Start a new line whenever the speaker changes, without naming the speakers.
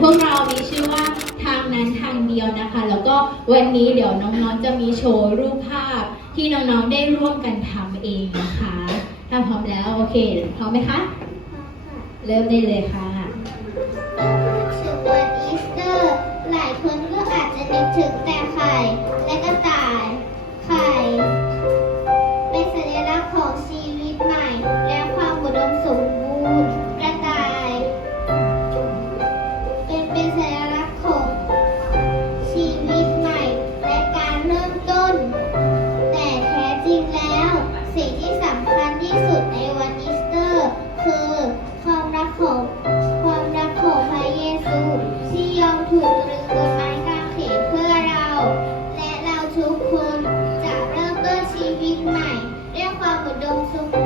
พวกเรามีชื่อว่าทางนั้นทางเดียวนะคะ แล้วก็วันนี้เดี๋ยวน้องๆจะมีโชว์รูปภาพที่น้องๆได้ร่วมกันทำเองนะคะ ถ้าพร้อมแล้วโอเคพร้อมไหมคะ เริ่มได้เลยค่ะ
ถึงวันอีสเตอร์ หลายคนก็อาจจะนึกถึงแต่ไข่ ความรักของพระเยซูที่ยอมถูกตรึงบนไม้กางเขนเพื่อเรา และเราทุกคนจะเริ่มต้นชีวิตใหม่ด้วยความอุดมสมบู